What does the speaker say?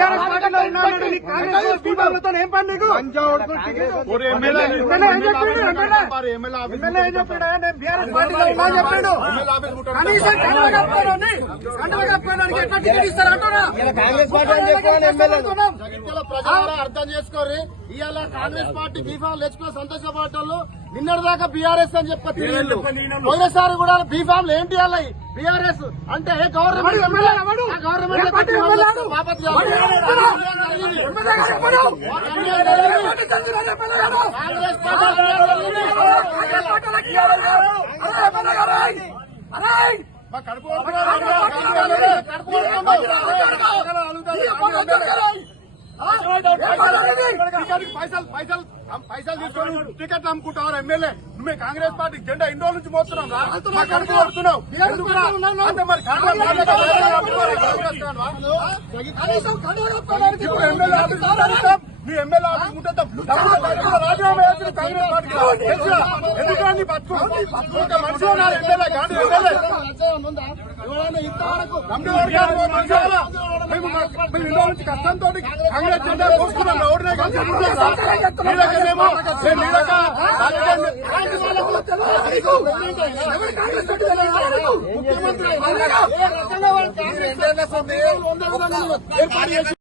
BRS పార్టీలో ఉన్నాడు, నీ కాంగ్రెస్ బీమాలతో ఏం పని నీకు? ఎమ్మెల్యే ఏం చెప్పాడా? నేను బీఆర్ఎస్ పార్టీలో ఉన్నా చెప్పాడు. కనీసం కండవ కప్పుకోవడానికి ఎట్లా టికెట్ ఇస్తారు అంటున్నా? కాంగ్రెస్ పార్టీ ప్రజలు అర్థం చేసుకోరు. ఇవాళ కాంగ్రెస్ పార్టీ బీఫామ్ తెచ్చుకున్న సంతోషపడ్డారు. నిన్నటి దాకా బీఆర్ఎస్ అని చెప్పి పోయినసారి కూడా బీఫామ్లు ఏంటి అలా బీఆర్ఎస్ అంటే గవర్నమెంట్ పైసలు తీసుకొని టికెట్ అమ్ముకుంటారు. ఎమ్మెల్యే నువ్వు కాంగ్రెస్ పార్టీ జెండా ఎన్ని రోజుల నుంచి మోస్తున్నాం కడుపు కొడుతున్నావు. ఇప్పుడు ఎమ్మెల్యే ఆఫీస్ నీ ఎమ్మెల్యే ఆఫీస్ ఉంటే రాజీనామా చేసిన కాంగ్రెస్ పార్టీ ఎందుకంటే బతుకుంటే మనుషులు ఉన్నారు. ఎమ్మెల్యే కానీ ఎన్నో నుంచి కష్టంతో కాంగ్రెస్ జెండా కోసుకున్నాం. ఓడినే ముఖ్యమంత్రి